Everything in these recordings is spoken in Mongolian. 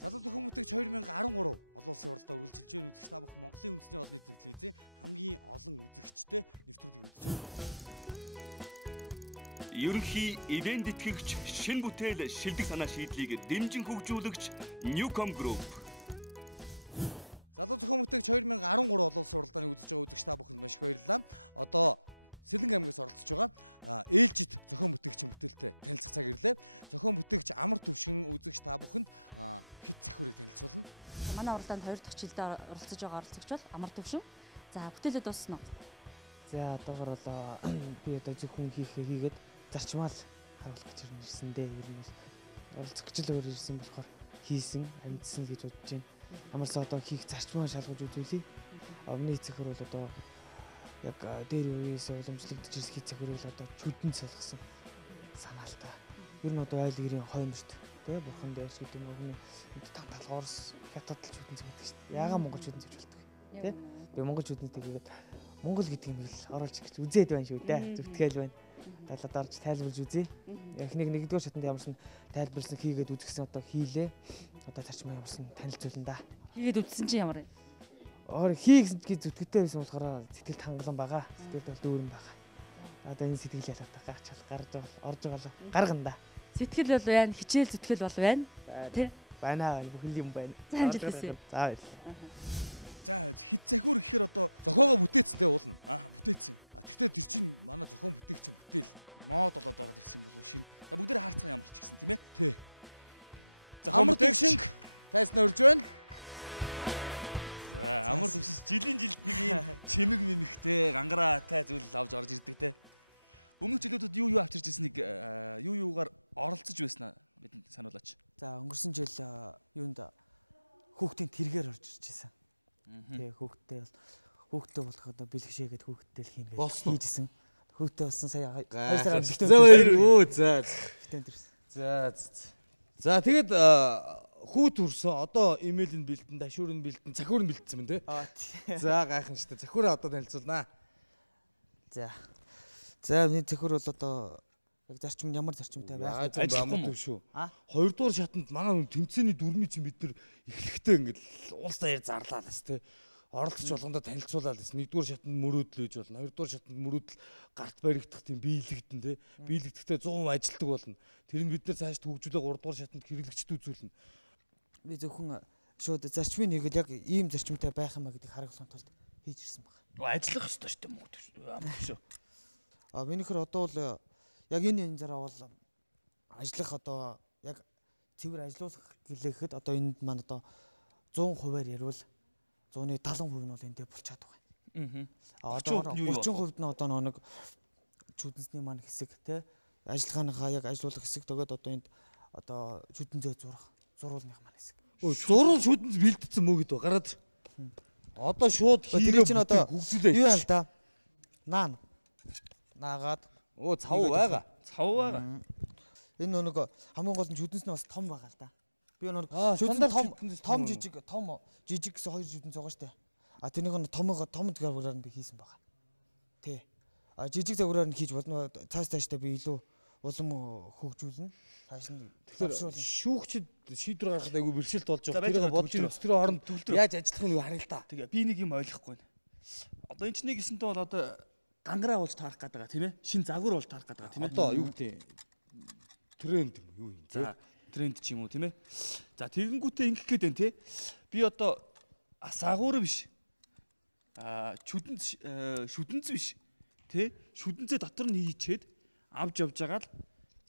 Залуу зохион бүтээгч 2013 олон улсын уралдаанд үргэлжилж байгаа үзэгч та бүхэн Монголын үндэсний олон нийтийн телевизийн хамгийн олон үзэгчтэй нэвтрүүлгийг үзэж байна. Ерөнхий ивент тэтгэгч, шинэ бүтээл, шилдэг санаа шийдлийг дэмжин хөгжүүлэгч Newcom Group. Залуу зохион бүтээгч 2013 олон улсын уралдааны үзэж байгаа үзэгч та бүхэнд маш их баярлалаа. Одоо Сэлэн аймгаас оролцож байгаа ээлжид зохион бүтээгчийн бүтээлтэй танилцах цаг ирлээ. Зохион бүтээгч Амар Төвшин үзэгч та бүхэнд хэд захиурыг танилцуулна. Манай уралдаанд 2 дахь жилдээ оролцож байгаа оролцогч бол Амар Төвшин. За бүтээлээ дуусна уу? За одоогор болоо би одоо зөвхөн хийгээд зарчмаал харуулах гэж ирсэн дээ. Ер нь бол оролцогч л өөр ирсэн болохоор хийсэн, амжсан гэж бодож байна. Амарсаа одоо хийх зарчмаа шалгаж үзүүлье. Өмнө эцэгхэр бол одоо яг дээр үеэс уламжлагдж ирсэн хийх захирал одоо чүдэн салгасан санаалтай. Ер нь одоо айл гэрийн хойморт тий бурхан дээрс гэдэг нь там талгуурс хятад л чүдэн зэвдэг шүү дээ. Яагаад монгол чүдэн зэвж болдог тий? Би монгол чүдэнтэй гээд монгол гэдэг юм л оруулж гэж үзээд байна шүү дээ. Зүтгэл байна. Талаад орж тайлбарж үзье. Яг нэгдүгээр шатанд ямарсан тайлбарлсан хийгээд үзгсэн одоо хийлээ. Одоо зарчмаа ямарсан танилцуулна да. Хийгээд үзсэн чинь ямар вэ? Хийх гэж зүтгэдэг байсан болохоор сэтгэл хангалуун байгаа. Сэтгэл бол дүүрэн байгаа. Одоо энэ сэтгэл ялаад байгаа ч гарч орж байгаа гаргана да. Сэтгэл бол байна, хичээл зүтгэл бол байна. Тэ? Байна бүхэл юм байна. За амжилт хүсье. За баярлалаа. За хэд захиур гэхээр одоо Зохиогоо бүтээцтэй уулна. бүтээсэн. Тэгтээ тэр чинь манай зохион бүтээгчийн бүтээл Мод болоод ороод ирсэн болов шин. За бүгдээр хаарцгаа ямар ч гэсэн тийм ээ. тий. Зохион Амар Төвшин тайснаа урьж байна. За амар төвшин жилийн жилд нэг юм чимэг мэмхтэй гангараатай зүйл авч орж ирдэг те. Өмнөх жилүүдэд юу авчирч ирснийг юугаар оролцож байснаа бидэнд сануулаач. За өнгөрсөн жил юунд хүүхдийн тэргээр орж ирж байсан. Тэгээ хүүхдтэй болох одоо бэлгшээгээд хүүхдтэй л хийнэ гэж хийжсэн. Хүүхдтэй болсон сая 2 сар За тэгээд хүүт хүрсэн. Одоо имэйл нь бэлдэн, дашуур нь бэлдэн, захиур нь бэлдсэн мэн тий. За гайхан штэ. Захиураа одоо танилцуулнаа. За миний захиур бол одоо яг зарчим ямар зарчимтай байх вэ? Амар Төвшин. Хоёрдугаар шатанд манай тэмцээний дүрмийн чинь бид нар эхлэхдээ ингээд улс даяар зарлаа л тий. Оролцож болгондоо танилцуулаад байсан. Нэгдүгээр шатанд мөрөөдөл гэж болно. Хоёрдугаар шатанд мөрөөдөл гарт баригдах тийм биелэгдэн тий. Биелэгдэхдээ 100% ажилтдаг болно. Тэр нь бид нар цааш хөгжүүлээ 3 дугаар шатанд хэрэглэгчд үзүүлнэ. Би зөвхөн шууд зарчмын нэгэд яг ийм зарчимтай байх юмаа гэдгийг харуулахын тулд хийж ирсэн байна. Ажиллах ёстой шүү дээ мөн шүү. Минийхэр одоо бол яг энэ зараа бол ажиллах одоо яг цэвэр ажиллах гэлээхэд одоо энд маань одоо 100%-аар ярил 170% нь бол эндээ болчиход байгаа. Одоо 30% нь одоо нэг чүдэнсний маань хэсэг тий ажиллагааныхаа яг ажиллуулах хэсэг тэгээд одоо энд одоо чүдэнзээ зурулных маань хэсэг. Зурул шүдэнс бэлдсэн мөө гэдэг гараад. Одоо шууд тэр чинь одоо хөгжүүлээ. юу яа л да. Наагаад цав байгаа. Энэ нэг хамгийн гол нь чүдэнс нь бас том байгаа л да. Би нэг чүдэнс том жижиг гэсэн 2 чүдэнс байгаа штэ. Тэрнийх нь том загвараар нь би хийсэн байгаа. Тий. Жижиг загвараар нь хийж болно. Цаашдаа би илүү улам хөгжүүлнэ. Цааш нь тэгэхээр шүүгчд шийдвэр гаргахад айгүй бэрхшээлт болж байгаа. Тэрийг бодож ирэх. Тэр хооронд яаж ажиллах нь харъя л та. Тэгээ би нэг юм ойлгохгүй байна. Одоо энэ ч нэг гэсэнтэй бол одоо гангараа болж таарах гэдэг байгаа тийм ээ. Шин загвар болж таарах гэдэг байгаа тийм ээ. Одоо юу гэдэг тренд юм юу юм тий. Тренд ч юм уу тийм ээ. За тэгэнгүүтээ ингэх гээд байна тий. Би одоо асаагуур биш. Шүдэнц биш. Тий. Шүдэнцээ дотор нь хийчээд авч явж байгаа л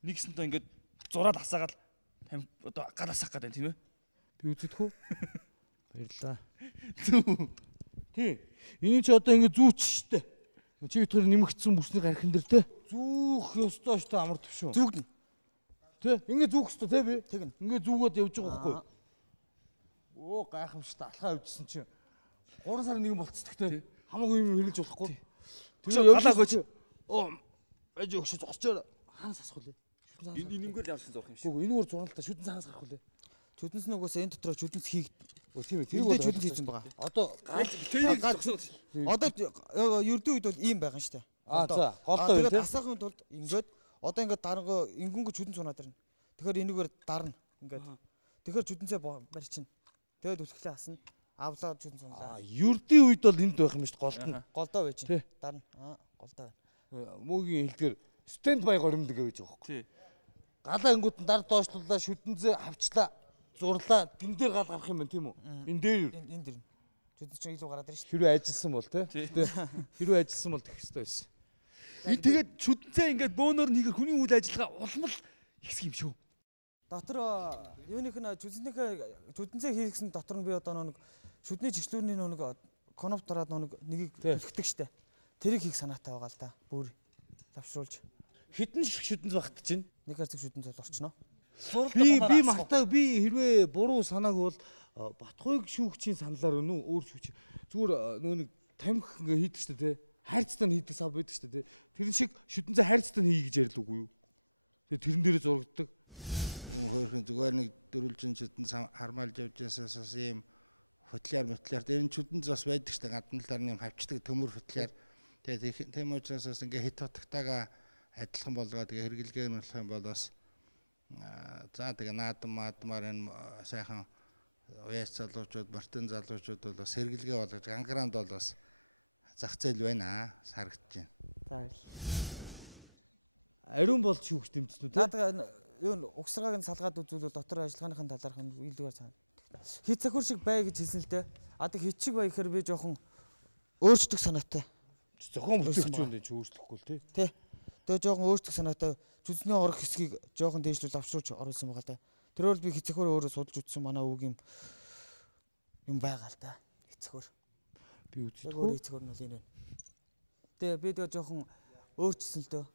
нэгсэнтэй ингээд зураад асаагаад одоо гал асаах гэдэг тийм ээ. Би үзэдэх үү? Баярлалаа. Зүг. Тий. Энэ ч одоо ингээд зүүч штэ. Чи битгээр нэмэгдсэн бүсний гархин дээр те. Зүүх ёстой штэ Амар Төвшин. Зүгнэ. Тэ ингээд зүүх ёстой те би. Тэгнэ. Ингээд зүүгээд явж байгаа байхгүй. Гайхамшигтай алхаа авчихсан чинь 3 сарын нэгэн болцдог те. Хамаагүй юм хэрэгж болохгүй. Тэгээ галаагөөч. Аж өгш зогсчоо. Хаанаас асах вэ? Энэ ингээл явуулсан зурх юм шиг. Үгүй энэ өөр зурналтай шүдэн хаанаас гарах вэ? Чүдэнс нөгөөс энэ дотроо чүдэнс хийх. Тийм ээ. Тэр бол чүдэнс хийсэн байгаа. Одоо ердөө үед бол ийм байгаа нь штэ. За голтой үү? Тэгээд асаахын тулд ингээд одоо ингээд дараагаа ингэнгүү чүдэнс унаад ирнэ. Тэгэхээр энэгээр дарна ингээд. Тэгэхээр жүдэнцээ барьчин. Тэгээд үлхлээ асна. Авлаа жүдэн сунлаа. Юрдийн үед бол энд байх юм шүү дээ голд нь. Голдоо байж. Тий. Дарна. Голдоо байна. Мөгийн хэлдгээр stand by горимдаг гэж байгаа байхгүй. Тий. Галаа ангууд нь дар доошлууллаа, шүдэнзээ авчлаа, зурлаа. Тэн дээр гал гарах юм байна тийм үү? Энэ дээр юу? Энд дэр. Жүдэн чинь илүү гараад ирж шүү. Хэрвээ ажилласан бол тий. Хэрвээ ажилласан бол тэгэх ёстой байсан. Энэ тэгээд шүдэнцээ ингээд бөөнөр нэгээр хүний үйл ажиллагаа улмал ихсэх юм шүү. Дотор юуных нь жүдэнцээ хийгсэн дотор нь би одоо нэг шүдний чиглүүрний нэг коноп дараад нэгийг төлөхдөг штэ. Тэрийг хийх санаатай байгаа л да. Бүр завшруулж. Хитэн шүдэнз багт чинь. Нэг харцэг шүдэн зол орчихно. Би мартаа би хэрвээ буруу санааг бол Батхойг шүүгчийн саналаар өнөө өөр шүүгч зүгээр нөө нэг тамхи ингээ хийдэг штэ тий. Хайрцтай нь хийдэг сав байдаг штэ тий. Тэрэн шиг шүдэнцээ хайрцтай нь хий гэж ярьдаг үгүй юу? Тэгээ тэрэн дээрээ зурагдаг. Юм хөөрхөн зүгээр нэг дөрвөлжин шүдэн хармаалж явж байсаас ийм хөтлөөр мэтлэр дээр нь шүдэн бас байдаг штэ гадналаар нэм хавчдаг төмөр хөтлөөр. Тэгээ тийм учраас ингээ хит утгатайгаа адилхан болгоод тэгээ хэрэглэгээ нь болох юм бол бас за тэгээ наадмаар энэ сайхан уяас залуучууд, мартин залуучууд бол бас хэрэглэгээ болгож анграанд бол бас зах зээл байна харагдаж байна. За. Ариун бол шүүгч дэмжсэн үү? Наадга юу угсаргааг нь салгаад үзвэл дотор ажиллагааныхын талаарх нь илүүгээр цаана. Хит цахиур шиг бай гэж хэлсэн л дээ. Адаг хит шиг бай гэхээр би жоохон өөрчлөх санаатай. Зохион бүтээгчүүнд ч өөрчлөхгүй л тий. Тэгээ жоохон өөрчлөх санаатай жүзний орох хэсгийг жоохон дээшлүүл авчруулж оруулсан байгаа да. Тэр бол би хит цахиур өөрөө судалж үзсэн манай өвгийн юм байгаа л да. Хит цахиур. Би үздэг. Өөр хит цахиур нь бол энэ байна. Тэгээ би тэгээ жоохон өөрчлөсөн л дөө.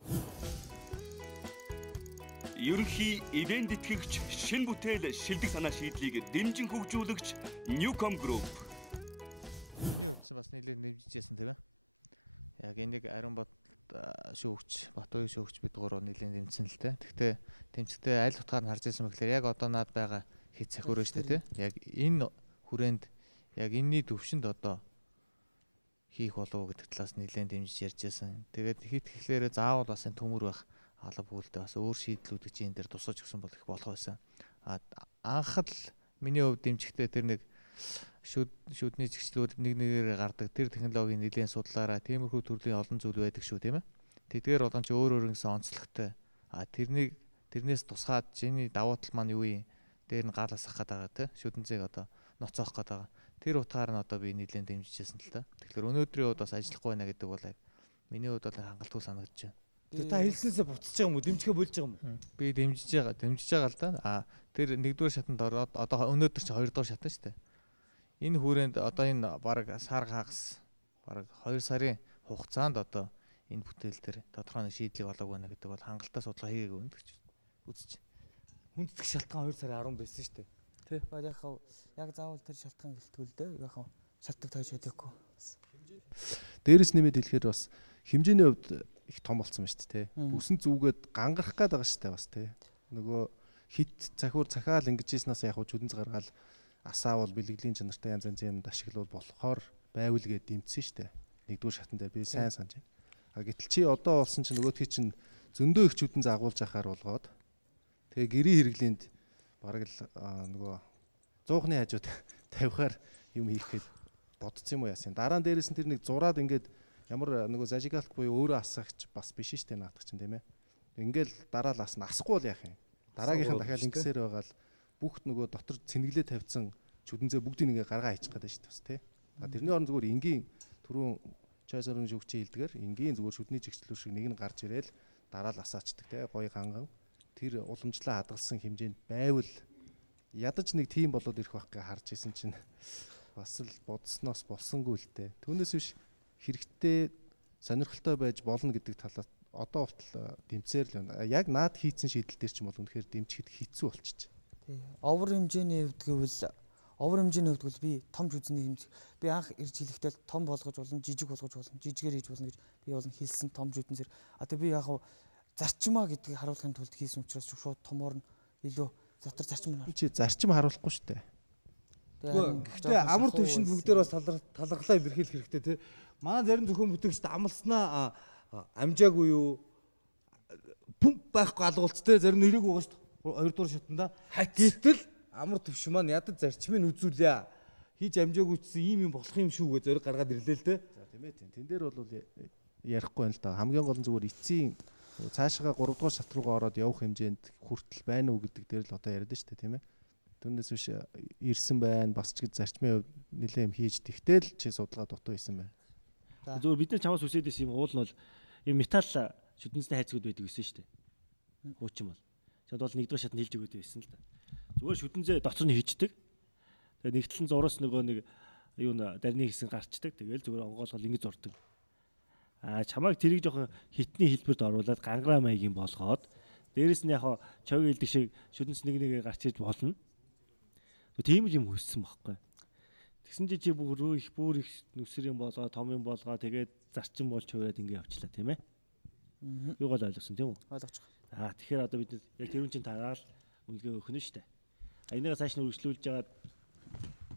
Ерөнхий ивент тэтгэгч шин бүтээл шилдэг санаа шийдлийг дэмжин хөгжүүлэгч Newcom Group. Миний үдсэн бас нэлээд нэмжижсэн тийм ээ. Яг энийг ариун бод шүүгч, Батбаян шүүгч бид гурав нэлээд нэмсэн л дээ. Гэхдээ тэмцэгтээ аль утгаар нь харж ирсэн мэхлээр яг одоо наад байгаа хит цахиураа шүү дээ тийм. Яг энэ хүрээнд яг энэний төвшөнд одоо хийх болов гэдэг талаас нэлээд дэмжиж ярьж байсан. Тэгээд хит гэхлээрээ заавал бас энэ төмөр байх алба бүлдээ бас өөр шийдлүүдийг чинь энэ дээр тусаж өгсөн бол их болох байсан. Анх л миний хувьд дэмжихтэй тэр нэг шүдний зэгчлүүд нэг нэгээр гардаг тэр технологийн нэлийн судлаараа тиймэрхүү төрлийн олон зүйл байдаг шүү тийм ээ. Тэдгээр олон ч өөр гэсэн онцлогтой. Тэрнээс тусгаад чиний давуу тал маань юу юм? Дээр нь гал асах гэдэг тийм шүдэнцээг одоо ноцоох гэдэг. Тэр утгаар нь одоо би нэлийн дэмжижсэн л та. Тэгэхээр өнөөдрийн хувьд бас ажиллахгүй байна гэдэг бол миний хувьд бол хангалтгүй санагдаж байна. Тэгээ та хэлснээсээ буцаж байгаа юм уу? Дэмжихээ болж байгаа юм уу? Би дэмжиж байгаа л да. Тэр нэгдүгээр шатанд ороод одоо өнөөдөр чи хоёрдугаар шатан шүү дээ. Энэ хүрээнд одоо энэ баг сар хагас баг 2 сарын хугацаанд одоо энэ бүтээл дээр тодорхой нэг шийдлийг олоог байна гэдэг бол хангалттай судалгаа хийгээгүй юм гэж үзэж байна. Хүндэтгэх шалтгаан 2 сарын 10 байсан шүү дээ. Тий. Яг заавал тэр шалтгаан гэлтгүүл дээ. Яг шалтгаан тойж өгөхгүй. Дээрээс нэмээд хэлэхээр бас хэмжээний хувьд их том болсон байна шүү дээ. Бүсэн зүгээд гангарах гээд байгаа шүү дээ бас тий. Нөгөө хит цахиур цахаал ингэж ийснаас яг жүдэнц гаргаал асаавал бэлгэлийн чанартай янз янзын ашиглал болохоор байвал гээд дэмжсэн шүү дээ. Нэгдүгээр шатан дээр би сайн санаж байна. Гэтэл чи одоо болсон чинь нөгөөдгий чинь зөндөө их жүдэнц агуулж ахаар болгоод тэгээ гэрийн хэрэглээнд бараг л нөгөө 100-ны хажууд тавихаар юм хийхэд бодсон юм уу яасан. Дараа нь дээрээс нь тэр нэг зураад ингээд ямар нөгөө зажигалт буюу өөрөө асагч бас биш шүү дээ наадах чинь тийм ээ. Ингээл дараа л асна асахгүй бол яах юм. Дараагийнхан дахиад ингэсээр байгаа л бүх нөгөө дотор цэнэглээ тавьсан чүдэнзээ бүгдийг ингээ гаргаа хийчих гэдэг шүү дээ бас тий. Тэрний орон зүгээр энгийн түрүүн чойсорын шүүгчийн хэлдгээр энгийн зүгээр шүдний жигчлүүр шиг нэг нь гарч ирээл дараа л асаачдаг тий. Гоё ганган тэр уламжлаа хадгалсан хэмжээнд байвал ядаж нэг тим болоод ирэх байх гэж харж исэн чинь бас л бодсноос болсонгүй л дээ. Түүнээс биш хэрэгтэй сонирхолтой байж болно гэдэг талаас одоо болтол дэмцээр л байна. Яг наад хийцэн шийдэл дээр ч юм бол үнэхээр дэмжихэд хэцүү болчих. Тий. Овер хэмжээний хувьд гэвэл би том жүзний хэмжээ би анх ирж хэлэхдээ том болгож болно, жижиг болгож болно, жижигээр хийж болно гэж би болон хэлсэн том жүдэнсээр. Тэгээ би яг зарчмаа гэдгийг харуулахын тулд хийсэн учраас шууд томоор нь илүү дотор зарчим нь. Чи зарчим харуулахгүй шүү дээ. Гэхдээ амар төвшөнд бүгдээр бас талархлаа илэрхийлэх хэрэгтэй тий. Манай зарим зөвхөн бүтээгчд амлснаа амжаагүй юу? Пумп байхгүй алгуулц тий. Зарим нэрийг угаж 2 дугаар шатанда гэтэл амар төвш маань ядаж зарчмыг үзүүлээ. Хийж амжаагүй ч ийм юм болох юм шүү гэж зориг гаргаад ирлээ л те. За тийм ээ тийм. Тэн дээр бол ярихгүй байна л да. Хамгийн гол нь зүгээр эцсийн цаашгаа 3 дугаар шат руугаа ороод явах хэмжээнд хүртэл байна уу гэдэг дээр л одоо яриад шүү дээ тийм ээ. Түүнээс биш ирсэн байна. Бас ч гэж зарчмын хувьд нэлээд юм хийж тэгтэл чи судалгаа дутуу хийсэн байна. Зүгээр бид нар чамаас үсээд исэн юм уул нь бол юм металл шүдэнсний хайцгууд байдаг гэсэн шүү дээ. Хуучин бол. Чад бол нэгдүгээр шатнд хэлж өгöd байсан л да. Зүгээр шүдэнзээ доцор нь хийчдэг. Тэгээ нэгтлэн зураас нөгөө нэг юу н дарны хэсэг гарчдаг. Тэгээл зүгээр онгоолгол ингэж зурдаг. Чамайг тэрийг жоохон хитний хэлбэрт оруулаад гангара маягийн болгоод дээрэс нь яг чог хэлдэг шиг шүдэнс нэг гарч иж болно. Тийм л юм хүссэн байхгүй. Тэгсэн чи бүр их нүсэр юм болгоо, том юм болгоо тэгээд зарчим болж хуваад ингэ явчлаа тийм ээ. Юугаар ойлгосон тийм үү? Ойлгож байгаа. Тэгэхээр одоо бид яг тэрүүн чин тараал үнэлгээ өгөх нь шүү дээ. Энийгээ цааш нь үргэлжлүүлж жагаад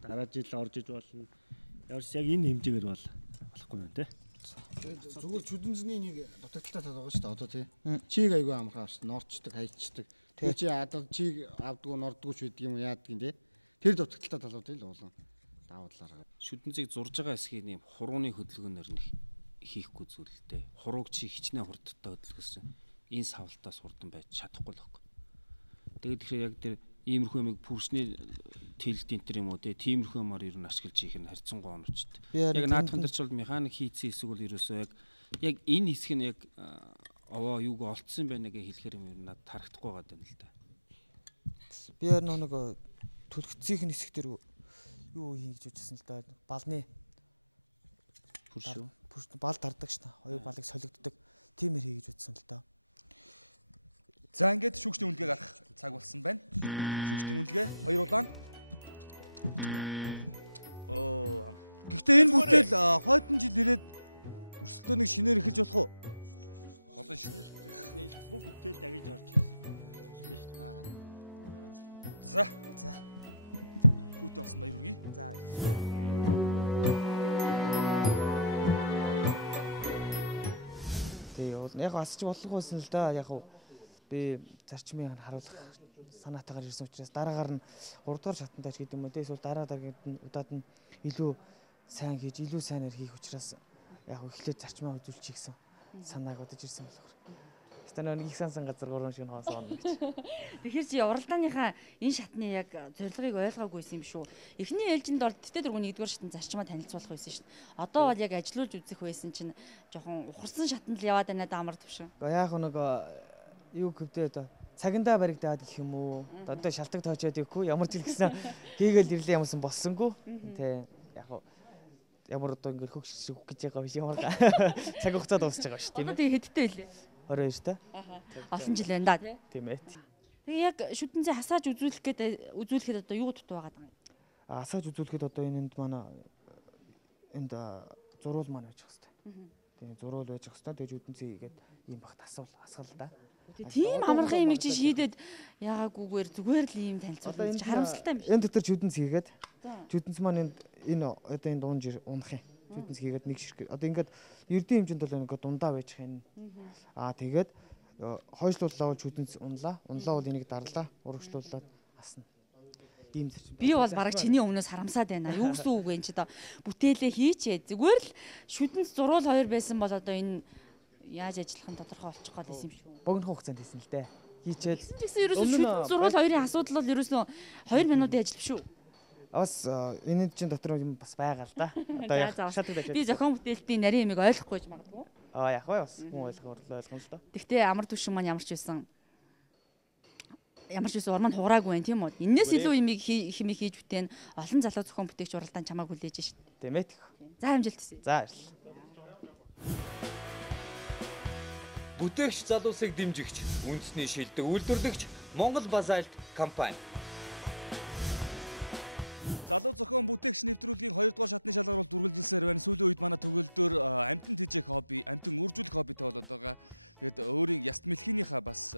дараа жил орж иж болно. Ямарч яг энэ хэмжээгээр болохгүй байна те. Зүгээр чүдэнзний нэг дутагдaltaй тал байгаа шүү дээ одоо тий. Чийг айгүй амархан авч норчдаг, хайчдаг. Тэгээ чи одоо чийг авдггүй, нордггүй ч байдаг юм яадаг юм те. Тэр дутагдaltaй талуудыг л уулан давуу талаар. Шүдэнцийг зурж байгаа хэсгийг нэм хурууны хөдөлгөөнөөр нь хийхгүй зүйлтэй. Хурууг чи хичнээн хурдтай хөдөлгөсөн. Энэ савлтаас хурдан байж чадахгүй л байхгүй. Тэгээд тэгэхээр яг тэр иймэрхүү юмыг пүршний тэлэлт энэ юм уу те тиймэрхүү юмар ер нь ашиглаж ийх нь харьцангуй оновчтой. Яг наадхан дээр ч бол механик хийцэн хэсэг бол ерөөсөө яг энэ хэсэг нь яг овоо юуг олцсон байна гэж хэлэхээр юм ер нь надад харагдахгүй байгаа юм л да. Би яг нэг төлөвцөхийн хэсэг дээр юу хий гэж үзсэн л да. Балны пүрш бал дардаг ш та. Хоёр балыг солигддог. Тиймэр хий гэж үзсэн л да. За ингээд шүүгчдийн үнэлгээ гарах цаг болсон байна. Шүүгчдийн үнэлгээ хоёр улаан. Гэхдээ энэ бүтээл хойдон жил ирээд өрсөлдөөнийг шинээр эхэлж болох уу? Одоо шинээр бүх бүтээл дагиж орж ирсэн. За. Хүүтэй болсон баяр үргэе. За. Тэгээ яг асч болох байсан л да. Яг би зарчмыг харуулах санаатайгаар ирсэн учраас дараагаар нь 3 дугаар шатантай ч гэдэг юм уу те эсвэл дараагийн удаад нь илүү сайн хийж илүү сайнаар хийх учраас яг эхлээд зарчмаа үзүүлчих гэсэн санааг бодож ирсэн болохоор. Станаа нэг их сансан газар 3 шиг хоосон гэж. Тэгэхээр чи уралдааныхаа энэ шатны яг зорилгыг ойлгоогүйсэн юм шүү. Эхний ээлжинд бол тэтэ дөрвөн 1-р шатны зарчмаа танилцуулах байсан шин. Одоо бол яг ажилуулж үзэх байсан чинь жоохон ухарсан шатанд л яваад байна да амар төвшин. Яг нэг юу гэвдээ одоо цагандаа баригдаад гэх юм уу одоо шалтак тоочоод ихгүй ямар ч гэсэн хийгээл ирлээ ямарсан болсонгүй тий яг ямар одоо ингэ хөгш шиг гэж байгаа биш ямар цаг хугацаа дуусч байгаа шүү тийм ээ тэгээ хэдтэй вэ 22 та олон жил байна да тийм ээ тэгээ яг шүдэнцээ хасааж үзүүлэхэд одоо юу дутуу байгаа юм хасааж үзүүлэхэд одоо энд манай энд зурвал маань байж хэвээр тийм зурвал байж хэвээр тэгээ шүдэнцээ хийгээд ийм багт асгал да. Тийм амархан юм чи шийдээд яагаагүйгээр зүгээр л ийм танилцуулж харамсалтай юм шиг. Энэ дотор чүдэнц хийгээд чүдэнц маань энэ одоо энэ дуун жир унах юм. Чүдэнц хийгээд нэг ширхэг. Одоо ингээд эрдийн хэмжээнд бол ингээд дундаа байж хин. Тэгээд хойшлууллаа бол чүдэнц унлаа. Унлаа бол энийг дарлаа. Урагшлууллаад асна. Ийм зэрэг. Би бол бараг чиний өмнөөс харамсаад байна. Юу гэсэн үг вэ энэ ч одоо бүтээлээ хийчээ. Зүгээр л шүдэнц зурвал 2 байсан бол одоо энэ яаж ажиллах нь тодорхой болчих гол юм шүү. Богино хугацаанд хийсэн л дээ. Хийчээд гэсэн ерөөсөө шүдэн зурвал 2-ын асуудал бол ерөөсөө 2 минутын ажил биш шүү. Бас энэ чинь дотор юм бас байгаа л да. Одоо яг шатдаг ажил. Би зохион бүтээлтийн нарийн ямиг ойлгохгүй гэж магадгүй. Яг бай бас хүн ойлгоно л да. Гэхдээ амар түвшин маань ямар ч байсан урманд хугаагүй байх тийм үү. Иннээс илүү ямиг химиг хийж бүтээн олон залуу зохион бүтээгч уралдаан чамааг хүлээж шít. Тийм ээ. За амжилт хүсье. За баярлалаа. Бүтээгч залуусыг дэмжигч, үндэсний шилдэг үйлдвэрлэгч Монгол Базальт компани. Залуу зохион бүтээгч нэвтрүүлгийн 2 дугаар шатны шалгаар бол дүргэлжилсээр байна. Сүүлийн үед манай төгөлдөр амтан тэжээх хобби, амтан үржүүлэх хоббитэй болоод байгаа. Тэгээд өөрийн яст мэлхийнийхээ бас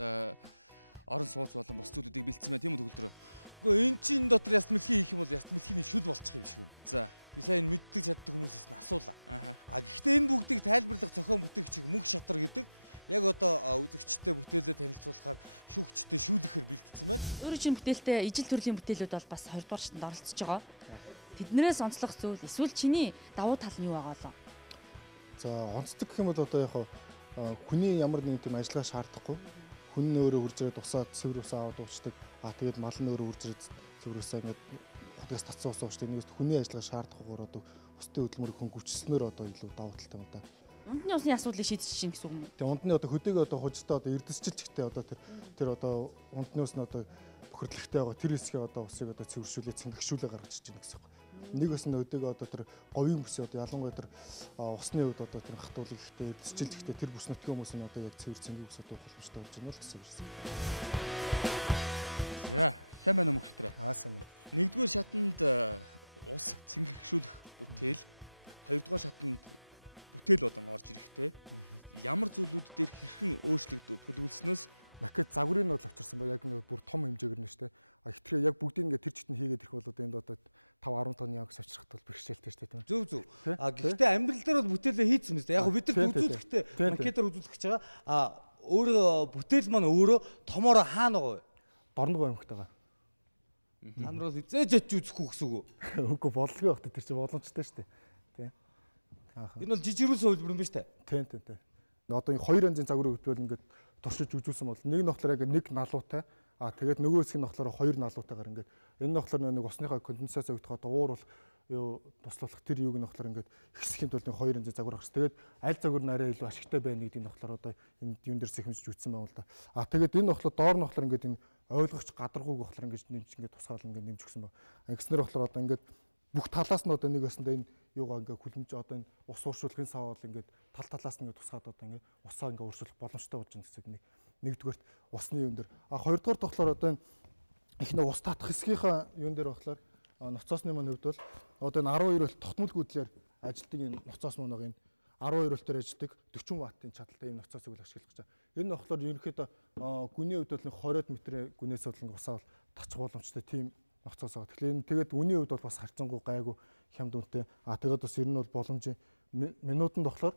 орон сууц болон бус зүйлүүдийг бэлдсэн байна. Тийм үү төгөлдөр? Үгүй эн чин дотор яст мэлхий хийх юм бол яст мэлхийний шүл болчих юм шиг байна. За. Би сайн мэддэг чаддаг хүмүүсээс нь асуулаа. Гэхдээ энэ бүгдийг тайлбарлах зохион бүтээгчийг мөнх шатар гэдэг. яг одоо үзэгчтэй бүтээлээ танилцуулахаар шүүгчтэй шүүлэхээр бэлдсэн байна. Өөрөө чинь бүтээлтэй ижил төрлийн бүтээлүүд бол бас 2 дугаар шатанд оролцож байгаа. Тэднэрээс онцлох зүйл эсвэл чиний давуу тал нь юу байгаа лөө? За онцлог гэх юм бол одоо яг хүний ямар нэгэн тийм ажиллагаа шаардахгүй. Хүн нь өөрөө хурж ирээд усаа цэвэр усаа аваад уучдаг. Тэгээд мал нь өөрөө хурж ирээд цэвэр усаа ингээд хотоос татсан усаа уучдаг. Нэгээс хүний ажиллагаа шаардахгүйгээр одоо усны хөдөлмөрийг хүн гүйцэснээр одоо илүү давуу талтай юм да. Унтны усны асуудлыг шийдэж чинь гэсэн үг юм. Тэгээ унтны одоо хөдөөг одоо хожтой одоо эрдэсчилж ихтэй одоо тэр одоо унтны ус нь одоо бохирдлогтой байгаа тэр хэсгээ одоо усыг одоо цэвэршүүлээ цэнгэгшүүлээ гаргаж ирж байна гэсэн үг. Нэг бас нь хөдөөг одоо тэр говийн бүс одоо ялангуяа тэр усны үед одоо тэр хатуулыг ихтэй эрдэсчилж ихтэй тэр бүс нутгийн хүмүүс нь одоо яг цэвэр цэнгийн бүс одоо боломжтой болж байна л гэсэн үг юм. За, сайн байна уу мөхстрэ? Сайн байна. Нэгдүгээр шатанд ус цэнгэгшүүлэх бүтээл, хоёрдугаар шатанд бүтээл болон орж ирэхтэй. Ямар зүйлүүд дээр хэрхэн өөрчлөгдөв төлөвлөснөөс макет загварыг нь бол авчирсан ба яг нэг бүр том хэмжээгээр нь шүү дээ. Ихтгэр яг бүгдийг ингээд тэр чигт нь хийгээд ирэх бол одоо энд одоо 5-10 тонны ангис авчрахад бол бэрхшээлтэй шүү дээ. Зөв зөв. Гэхдээ амьдрал дээр бол бүтээлээ хийцсэн мэт. Яг бид нар үзүүлэхдээ макетаар үзүүлэх гэж байгаа. Өөрөө бүтээл маань өөрөө томоороо хаана байгаа вэ? Дорногоо юмхт байгаа. Та нар бол эзэж очиж үзэхгүй гэсэн үг үү? Үгүй бодлого багт тэр чинь боломжтой шүү дээ. Тий. Энэ бол жижигрүүлсэн хувилбар юм ба штэ. Тийм. Одоо энэ хоёр янзын загварыг хөтөл ингээд туршиж үзүүлсэн бол нэг нь болохоор яг нэг налуутай тэгээд нөгөө хэсэг нь болохоор хоёр налуутайгаар ингээд энэ нь болохоор нэг усныхаа конденсац өгдөх одоо уур бол юу туслах тэр юуг нь болохоор ингээд ихсхийн тулд хоёр янзын загвар гарч. Тэгээд аль загвар нь арай илүү ашигтай байна гэдгийг нь болохоор одоо энэ юун дээр сэхэмжиж үтсэн байна л да. Тэгээд энэ болохоор доор нь болохоор ингээд энэ ойлгогч гадаргууг болохоор ингээд нэмж ингээд тусгаал ингээд нэмж өгсөн байна. Ингэснээр болохоор одоо ингээд бүх талаас нь одоо нэг басна энэ юугаа ингээ хүлэмж одоо энэ ус ууршуулгын сав бол ингээ талаас нь ингээ тусгаад одоо ингээ усаа ингээ ууршуулах боломжтой болж байгаа гэсэн нэгдүгээрт усны юун дээр хоёрдугаар болохоор одоо энэ их нэг ус татах хэсгийнхаа юун дээр болохоор ноцоосны маань хувьд бол одоо энэ 12 вольт тогтмол гүйдлээр ажилтдаг энэ ноцоос маань байгаа энэ 12 вольтээр ажилтдаг 40 ваттын чадалтай энэ ноцоосыг л ашиглах гэж байгаа. Энэ болохоор ерөнхийдөө гүний хувьд бол 20 метрийн гүнээс бол ингээ усаа бол тачих боломжтой тийм ноцоос байгаа. Тэгэхээр тэгээд үний хувьд бол бас харьцангуй гайгүй хямд үнэтэй. Тэгээд бас ер нь бол боломжийн минутанд болохоор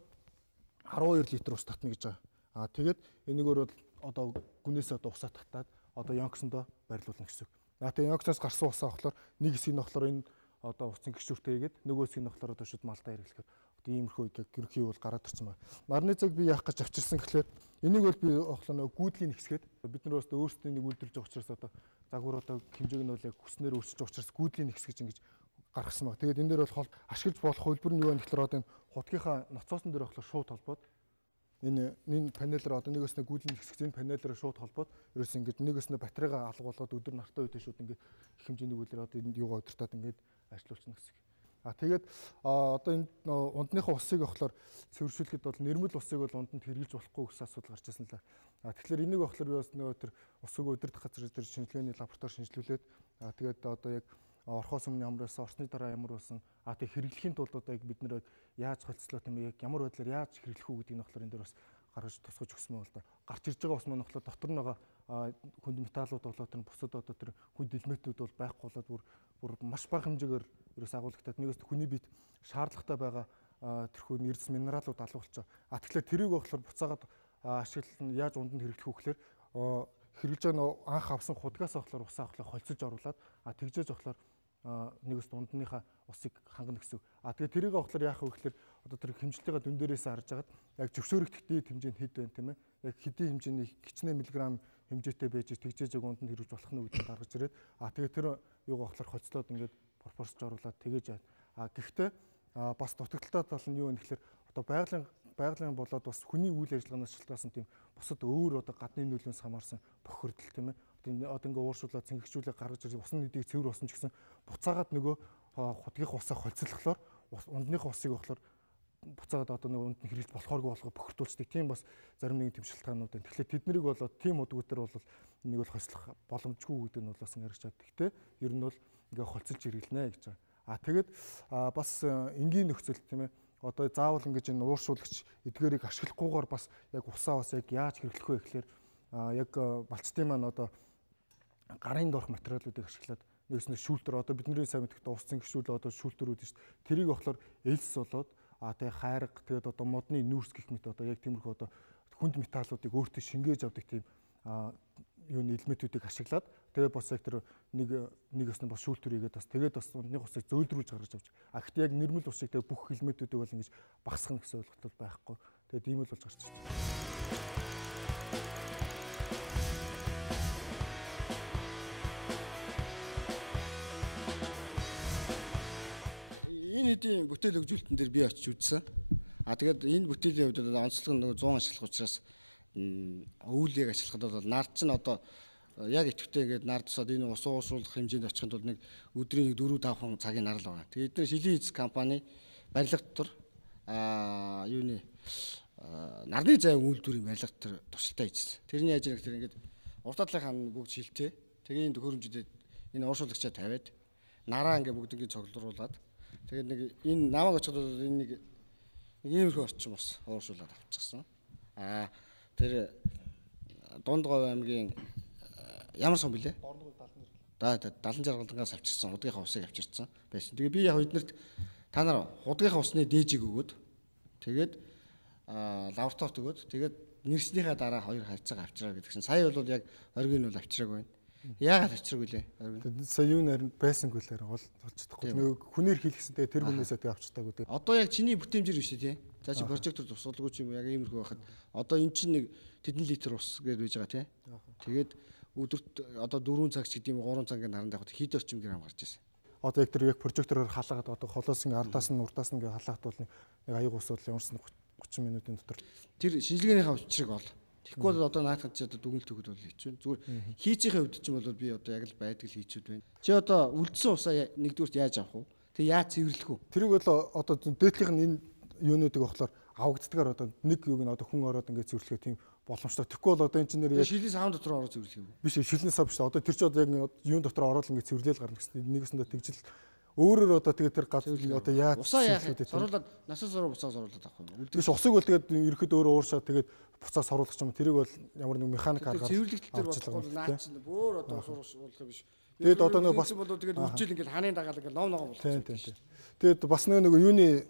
12 литр ус татна гэж байгаа. Тэгээд энэгээр бол одоо гүнээс одоо усаа татаад одоо Йонксондоо барилуулна гэсэн үг. Тэгээд Йонксоноос гарсан усаа болохоор нэг хэсэг нь болохоор энэ одоо уцын гişүртэй хийгээд нөгөө хэсэг нь болохоор одоо шууд малтаа хэрэглэхээр одоо иймэрхүү гэрхий бол гараад ирсэн байна. Нарны цаг би яах гэж авчирсан гэхлээр энийг бол би болохоор нөгөө гүйдлийн нэгсгээд бид нар бас өөрсдөө нэг үйлдвэрлэж байгаа учраас одоо загвар одоо хэмжээг нь бол яг хүснээр өөрчилж байгаа учраас гүйдлийн нэгс гэж ингэж гаргасан баг. Тэгээд энэ дээр бол ашиглаж болох хөлбөр нь юу вэ гэхлээр одоо энэ хутгийнхаа ноцоосон дээр болохоор шууд холбоод энэ панелээр одоо нэгээс нэг гүйдлийн нэгсгэн панелээр шууд холбоод ерөөс ингэж нэгээс нэг батарейгаа алга болгоод өдөр нартай үедээ шууд ингэж их хэмжээний үйлээр одоо энд юугаа удирдаад ингэж ажиллуулчихна гэсэн. Тэгээд одоо энэ ундныхаа усыг болохоор цэвэршүүлэхэд бол нэрмэл усыг бол унданд хэрэглэж болохгүй гэсэн асуудал гарч ирсэн л. Тэгэхээр энийг болохоор би бас нөгөө тэр усыг удирдах газар дээр шинжилгээний лаборатори шинжилүүлээд тэгээд одоо яг орхоос өмнө ямар байсан, орсны дараа ямар байсан, тэг хэрэглэхийн тулд одоо яг бид нэр яаж холцлоо тийм яг ямар байдлаар яаж хэрэглэх үү гэдгийг нь болохоор энэ дээр бас гаргаж тусгаж өгсөн байна л да. Гарч ирж байгаа ус маань болохоор дотор нь байгаа хүнд металлууд болоод тэр бусад одоо тэр хүнд элементүүд бол байхгүй болоод бүр маш бага хэмжээгээр ерөөс агуулгатай нэгээс хүний биед шаардлагатай байгаа тэрхүү эрдэс минералууд алгуулж байгаа. Тэгэхээр тэрийг болохоор буцаагаад ашиглан яаж унданд хэрэглэх үү гэхээр хэрэглэж байгаа анх авсан худгаас болохоор усаа авахлаа холцож оруулаад тэгжээж авахлаар нэгээс дундныхаа усыг хангана гэсэн. Тэгээд тэрийг авахлаар яах вэ гэхээр одоо тэр хэмжилтийн дүн дээрээс харж агаад яг зөвшөөрөгдөх дээд хэмжээнд хэд байна тийм ээ. Яг хэдийн хэмжээний хичнээн миллиграм хэмжээтэй байж тэгжээж яг унданд хэрэгж болох нь гэдгийг гаргаж ирээд тэгээд тэр юуг авахлаар хоцлоод ингээд пропорцж оруулаад тэгэж байна. Гэхдээ бас дутагдaltaй тал нь юу вэ гэхээр одоо байгалийн болоод бас хүний үйл ажиллагаанаас шалтгаалсан тийм бусад өөр одоо гадны нөлөөс хамаарсан бохирдол тийм ээ. Одоо ингээ ууршуулаад цэнгэгчүүлээ гаргаж ирсэн усны нэдийг цэвэр болсон ч гэсэн буцаагаад нөгөө хутгийнхаа усаа холцлохлоор ундныхаа усыг болохоор буцаагаад одоо нөгөө унд нь хэрэглэж болохооргүй болгоо бохирдуулцдаг тийм бас зарим нэгэн тэм шалтгаанууд байна. Тэгэхээр тэднийг болоод тийм удгуудаар бол энийг бол хослох боломжгүй гэдэг нь бол бас ингэж чад. Гэхдээ ер нь бол ингээ холцолж иргэлнэ гэж байгаа. Тэгээд бас энгийн нөхцөл тийм ээ. Одоо заавал ингэж энэ ууршуулагч эдгээрийг ашиглахгүйгээр бас яг усаа бас яг яаж хэрэглэх вэ гэхээр яг балцтын маань одоо гарын дорх материалуудыг ашиглаад нэгснээр шүүлтэр одоо бидний сайн мэддэг ус цэнгэгчүүл одоо шүүлтэрүүд шүү дээ. Тэрийг болохоор элс болоод тэгээ хайрга тэгээд одоо модны нүүрс гэх мэт одоо яг тиймэрхүү одоо хүнд металлуудыг өөртөө шингээж авдаг тийм юуны элементүүдийг ашиглаад тэгээ бас яг тэр нэг өснө бас шүүлтүр хийгээд бас тэгээд бас ундны усыг зөөлдрүүлж гаргаж авч. Гэхдээ яг нэрмэл усыг тэгээ бүх элементүүдийг бол ингэж багасгах гэсэн ойлголт бол байхгүй. Тэгээд ийм л болж гарч ирж байна. Энэ хэдийн бүтээл хөгжүүлэлтэн дээр би очиж үзсэн. Тэгээд энэ бүтээлийн хувьд онцлог нь 100 ашиглах учраас өвлийг ашиглахад бол нард чинь одоо яг идэвхтэй ингээд нард усаад энэ ус уусруулах хэмжээнд очихын тулд нэг өдрийн 4-5 цагийн нар л байгаа. Тэгээд эдгээр шилийн эзэс компани барилга дотор юуны нарны зай үйлдвэрийн барилга дотор туршилтаа хийжсэн. Тэрний ажил гэхээр ингээд урт талынхаа бүгд шилтээ. Тэгээ энэ төхөөрөмжүүдэд энэ ууршуулагчаа тавиад нараа ингээд бүгднийг цоглуулад тэгээд нэг энэ намайг очиход энэ нэг иймэрхүү орчин бас ууршуулад авчихсан. Тэр Дундгов аймгийн ямар сон бэлээ? 70 жаргалангаас авчирсан удгийнхаа усыг авчирсан байсан. Тэгээ би яг эднэрт та нар удгийнхаа усны дээжийг өгөөд тэгээд лабораторид өгөөд тэгээд нэрснийхээ дараа 2 хайцаага авчираа гэдгсэн. Сая бол яг оргийн бол авчираагүй байна. Яагаад авчираагүй лээ? Сая юу нэр байсангүй лээр олж чадахгүй. Нөгөө хүнээр хийлгэсэн тэгээ тэр хүнээсээ тэгээ авчиртаагүй тэгээ. Одоо яг чиний бүтээмжэр биш тий. За чи прожектор тусгалгүй ч юм яг иймэрхүү байхад одоо эн чинь нэг тэдэн литр ус гэж байж байгаа тий. Тэгээд өдөрт одоо 4 цаг ч гэдэм 3 цагийн наранд явахад хэд орчим грамм гарч ирсэн. Одоо яг тэр яг прожектороор халаагаад одоо холоосын ардаас нь урдаас нь ингээ халаахад бол нэг аяг ус бол ямарсан 30 минутын дотор тэр шинжилгээнийхээ учрыг ол. Тэгэхгүй бол одоо наадах чи одоо дүгнэлт өгöd бол хийчихвэн. Зүгээр хийцийнхээ хувьд ч юм бол би одоо яг л байдаг л хийчүүд байна. Чи одоо үлдсэн усаа нэгдүгürt яаж авах вэ? Тэг яаж цэвэрлэх вэ? Тэрийг бол одоо дээдлийнх нь энэ юунуудыг болохоор авагддгаар одоо нэг юуг нь одоо хүн ороод ингээ цэвэрлэхээ тийм боломжтой. Тэгэхгүй бол одоо энэ чинь нэр шилийн сав дотор ороод цэвэрлэх юм. Биш шилийн сав биш. Одоо тэр чинь одоо яг юун дотор ороод ингээ цэвэрлэл гарна гэсэн. Нэгэсэндээ тэгжил өөрөөр одоо тэгээ тэр гал одоо яаж усаа яах вэ? Соруулаад насаа суруу буцаа соруулаад авах юм. Биш усыг бол тэгээд ерөөд өөрөө ууршаад тэгээд буцаа соруулах юм. Тэрийг бол ямар нэг механик аргаар цэвэрлэгдэл дээр болохгүй наад чинь бүр одоо суулгах юм биш. Тэгээд одоо нэг бас бол тэгээд үржил ингээл хааны дагаал ингээл ном ногоо болчихсон. Тэгээд бас нэг юуны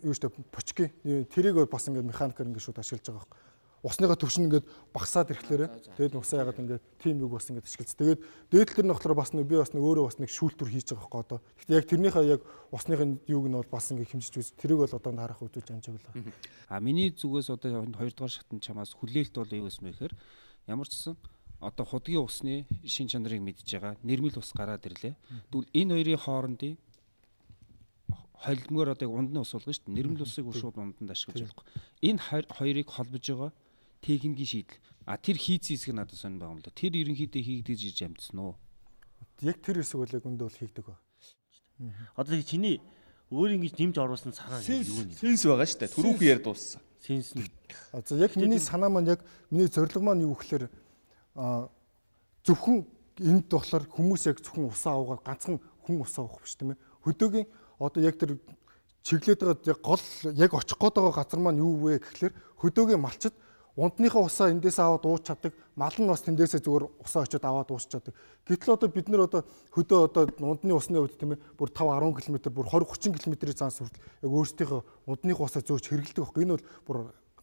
юу штэ почки тэрийг бас ингээд механикаар ингээд шууд ашиглаж байгаа байхгүй. Усныхаа төвшин ингээд багасаад ирэхлээр тэгээд усаа ягаад ингээд тим юг бас ингээд ашиглаж. Тэгээд дээдл тэр нь болохоор бас нэг би бас нэг өөрөө бас нэг шүүлтүр хийж байгаа байхгүй одоо. Гэхдээ яг тэрнийхээ яг усныхын юг нь бол бас ингээд хэмжиж үз. Тэрийг бол одоо харах үзүүлж амжааглаа. Миний зүгээс одоо 2 дугаар шатнд чамаас хүлээлт бол юу гэсэн мэхээр ямар ч гэсэн одоо худгийн усны шин чанарыг мэдж байгаа нэрмэл ус гараад ирлээ. Тэгвэл энэ хоёрын хоорондын холимоор одоо ундны ус болгоно шүү дээ. Нэрмэл усыг шууд унданд ашиглаж болохгүй. Энэ хоёрыг холбож байгаа техникийн шийдэл. Тэр хийц хэсэг надад сонир байгаа юм л да. Тэр ерөнхийдөө хийгдэж ирж амжсан уу? Яг тэр хэсэг бол яг өндөө бол хийгдэг ба. Одоо чиний өөр ингэж нэмж оруулсан санаа юу вэ? Сенс байгаа шүү дээ. Түрүүхэн ярь дууссан. Сенс нь. За яг миний санаа маань яг миний зорилго маань юу гэхээр зөвхөн энд болохоор хүмүүс яг зөвхөн усаа аваад ганцхан хүн усаа авах биш тийм ээ. Хөдөөгийн одоо яг тэр чиглээд байгаа яг гол яг очих гээд байгаа газар маань юу вэ гэхлээр хөдөөгийн малчид ундныхаа усаа эндээс аваад ууж чаддаг, мал нь бас тэндээсээ зүгээр усаа очиод аваад уусч чаддаг. Гэтэл одоо бид нэр одоо хөдөө одоо ундны усны хувьд тийм ээ бүр 5-10 км, бүр 20-30 км-ийн цаанаас хүртэл яг өөрсдийнхөө ундных усаа зөөж хэрэглэдэг байхгүй. Энэ бол бүр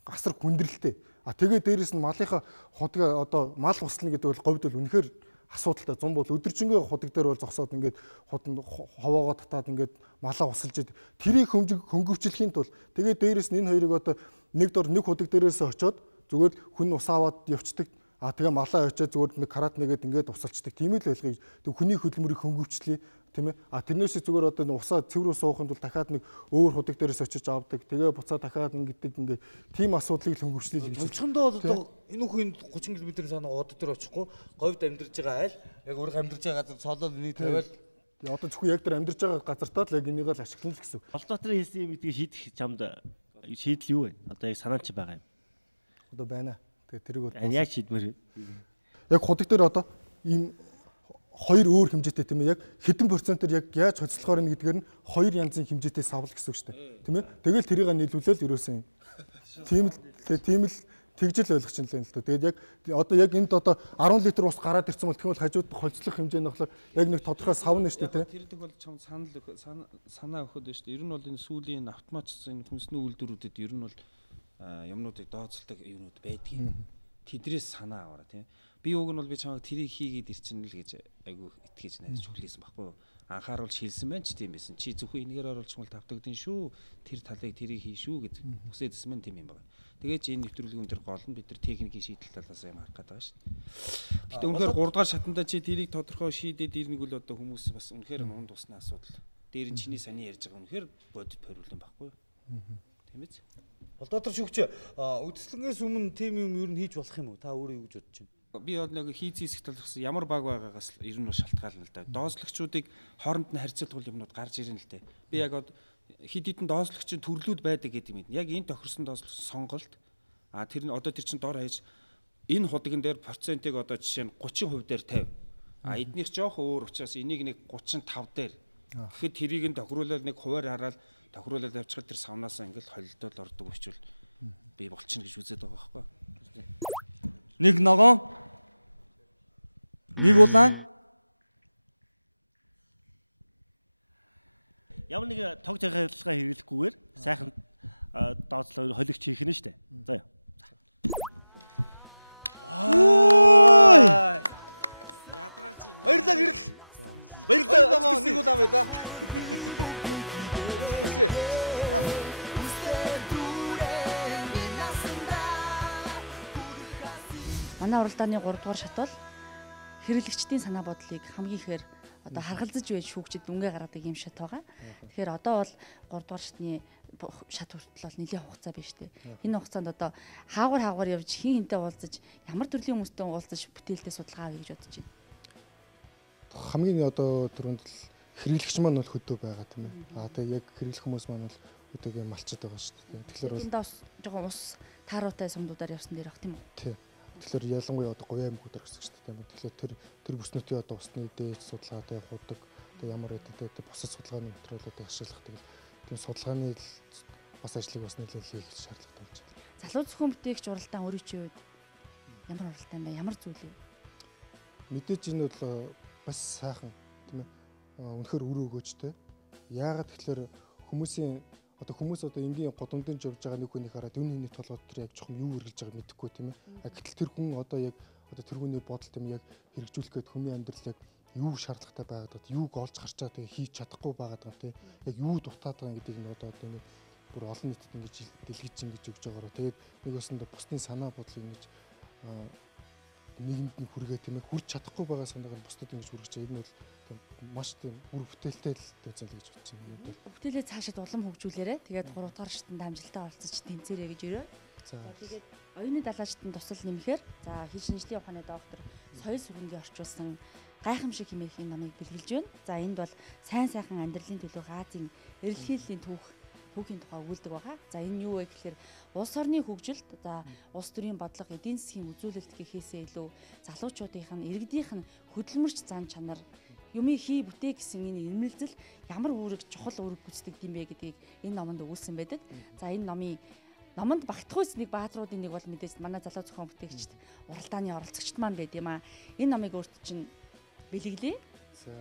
асар хүндрэлтэй. Тэгээ дээрэс нь малынхаа худгаа одоо мал услна гэдэг бол говьд бол үнэхээр асуудалтай. Зам бол өдөржингөө худаг дээр бол зогсоод ингээд ховоогоо татаад ингээд малаа усалж идэг. Тэрийг хөнгөвчлөхийн тулд тэгээ дээрэс нь энэ хоёрыг одоо нэг дор нэг худаг дээрээс очиод зүгээр хүн ус аваад явцдаг. Тэгээ малаа очиод зүгээр нэг карат нэгээд ингээд усалцдаг. Тийм л байлгыг тэг хүний хөдөлмөрийг хөнгөвчлээ тийм ээ. Тэрнээс зүгээр одоо усаа цэврүү суухын тулд дахиад нэг өөр худаг дээрээс очиж авдаг. Тэгээ буцаа дахиад ингээд тийм асуудлыг л хөнгөвчлээ гэж. Олчхондоо бол одоо энэ хүн 30 км-ийн цаана уудад дээр очихгүй говьд амьдарч байгаа айл яг өөр амьдарч байгаа газар цолоод энийг тавиал одоо зөвхөн яг тэр амьдарч байгаа газартаа л яг энийг л ашиглана л гэсэн. Холдоотрын хийсэн юм гэдгийг шийдэх чамд шийдэл юу вэ? Одоо яг санаач байгаа юм. Одоо байна. Тэгээ тэрийг бол яаж шийдмээр вэ? Яг худаг дээр одоо ийм хоёр өөр хэмжээтэй тийм ээ яг хэдэн процентээр яг яаж хоцлохоор нь гэдгээр нь хоёр янзын хэмжээтэй савл гэсэн үг шүү дээ. Тийм ээ. Тэгэл тэрийг нийлүүлээл ерөөсөн юм. Тийм тэгжил ойлгож байна л дээ. Тэгээд яг одоо яг энд одоо 10 литр ус гараад ирсэн бол тэгвэл хажууд холцлох хэмжээ нь болохоор яг нэг тодорхой савн шүү дээ. Тэр дэг бол чам санаа өгөхөд байна шүү дээ. Ер нь бол энэ сүүлийн автоматжсан хүнсний үйлдвэрүүдэд ер нь бол юмнуудыг дооцолдог юмнууд байдгийг. Тэдрээс санаа аваараа тийм. Би уг нь бол би чамайг тэрийг хийгээд ирчин л гэж айгүй итгэж найдаж хүлээсэн баггүй юу. Анхааруул шилсэн байна ч тийм байсан. Чи зөвхөн энэгээр оруулж мал тавтагдсан шүү. Тэр талыг тэрийг хий шүү гэж хүсэжсэн мэн тийм юм байна. Тэгээд энэ нэвтрүүлгийн дээр гол нь бид нар техникийн шийдэл талаас юм харах гэдэг байна шүү дээ. Гэтэ үнэхээр 3 дугаар шатанда чи тэрийг тодорхой шийдээд ирнэг бол одоо хүмүүс бас үнэхээр унд усны асуудал. Дээр нь чиний саний ярьж байгаа үнэхээр бодит хариулсан баггүй юу. Тийм ээ. Болдотор шүгч үдслэнгээс өмнө тийм юм ер нь хийж болох юм уу? Та өөрөө юу гэж бодож байна? Би бол нэг хийцэн хэсэгт талхсан ямар баг байгаагаас ер нь шалтгаална л да. Доослогчдыг хооронд нь харьцуулах юмнууд гарч ирэн л дээ. Би яг хэд хэдэн доослогчийн төрлүүд байдаг гэдэг юм. Яг энэ тохирсон доослогч сонголт тэр нь одоо тэр чин дор хаяж энэ худагн дээр процентыг одоо жишээ нь 30% дээр 50. Эднийх жоох өөр учраас энийг нэг 35 дээр. Тэгэхэд тэрийг нь тохируулаад нэг хуваар хараад тохируулаад авчихад тэр савнаасаа ингээл холилдоод ордог учраас би болчихно гэж үзээд байгаа байхгүй. Нэг ногоон, нэг улаан. Ямар нэг тог захиалга хэрэглэхгүйгээр сайхан дооцлоо холигч хийх нь шүү дээ. За яа. Баярлалаа гэрэл. Баярлалаа нэг улаан бай да. Манай уралдааны 3 дугаар шат бол хэрэглэгчдийн санаа бодлыг хамгийн ихээр одоо харгалзаж байж шүүгчд үнгээ гаргадаг юм шат байгаа. Тэгэхээр одоо бол 3 дугаар шатны шат хүртэл бол нэлээд хугацаа байна шүү дээ. Энэ хугацаанд одоо хаагур явж хин хинтэй уулзаж ямар төрлийн хүмүүстэй уулзаж бүтээлтэй судалгаа авъя гэж бодож байна. Хамгийн одоо түрүүнд л хэрэглэгч маань бол хөдөө байгаа тийм ээ. Тэгээ яг хэрэглэх хүмүүс маань бол хөдөөгээ малчаад байгаа шүү дээ. Тэгэхээр бол энд бас жоохон ус тааруутай сумдуудаар явсан дээр баг тийм үү? Тийм. Тэгэхээр ялангуяа одоо говь аймагуудаар гэсэн шүү дээ. Тэгэхээр тэр бүснэтийн одоо усны дээд судалгаатай худаг одоо ямар гэдэг босод судалгааны материалуудыг ашиглах тийм судалгааны бас ажлыг бас нэлээд хийх шаардлагатай болж байна. Залуу зөвхөн бүтээгч уралдаан өөрийн чинь үед ямар уралдаан бэ? Ямар зүйл вэ? Мэдээж энэ бол бас сайхан тийм ээ. Үнэхээр үр өгөөжтэй. Яагаад тэгэхээр хүмүүс одоо энгийн годомдын явж байгаа нэг хүнийг хараад энэ хүний толгойд тэр яг жоохон юу үргэлж байгааг мэдэхгүй тийм ээ. Гэтэл тэр хүн одоо яг тэр хүний бодол тийм яг хэрэгжүүлэх гээд хүний амьдрал яг юу шаардлагатай байгаад юуг олж харчаа тэгээ хийж чадахгүй байгаад байгаа тийм яг юу дутаад байгаа гэдгийг нь одоо нэг бүр олон нийтэд ингэж дэлгэж өгж байгаараа тэгээд нэг басна бусдын санаа бодлыг ингэж нийгэмд нь хүргээ тийм ээ хүрч чадахгүй байгаа санааг нь бусдад ингэж хүргэж байгаа. Энэ бол маш тийм үр бүтээлтэй л тооцоол гэж бодсон юм байна. Бүтээлээ цаашид улам хөгжүүлээрэ. Тэгээд 3 дугаар шатанд амжилтаа олцож тэнцээрэй гэж өрөө. За тэгээд оюуны далаачтанд тусал нэмэхээр за хэл шинжлэлийн ухааны доктор соёл сүрэнгийн орчуулсан гайхамшиг хэмээхийн намыг бэлгэлж байна. За энд бол сайн сайхан амьдралын төлөө Азийн эрэлхийллийн түүхийн тухай өгүүлдэг байгаа. За энэ юу вэ гэхээр улс орны хөгжилд за улс төрийн бодлого эдийн засгийн үзүүлэлт гэхээсээ илүү залуучуудынх нь иргэдийнх нь хөдөлмөрч зан чанар юмыг хий бүтээ гэсэн энэ ирмэлзэл ямар чухал үүрэг гүйцэтгэдэг юм бэ гэдгийг энэ номонд өгүүлсэн байдаг. За энэ номонд багтахуйс нэг баатруудын нэг бол мэдээж манай залуу зохион бүтээгчд уралдааны оролцогчд маань байд юм аа. Энэ номыг өөрт чинь бэлгэлээ.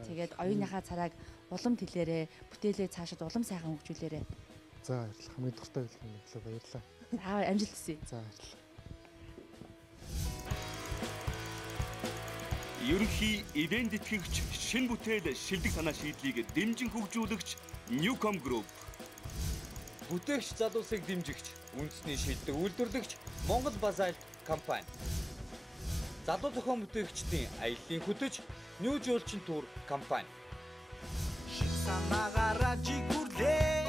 Тэгээд оюуныхаа царайг улам тэлээрээ бүтээлээ цаашид улам сайхан хөгжүүлээрэй. За баярлалаа. Хамгийн дуртай хэлхэнэ баярлалаа. За амжилт хүсье. За баярлалаа. Ерөнхий эвент тэтгэгч шинэ бүтээл шилдэг санаа шийдлийг дэмжин хөгжүүлэгч Newcom Group. Бүтээгч залуусыг дэмжигч, үндэсний шилдэг үйлдвэрлэгч Монгол Базальт компани. Залуу зохион бүтээгчдийн аяллаа хөтөж New Jolchin Tour компани. Санаагаараа жигүрлээ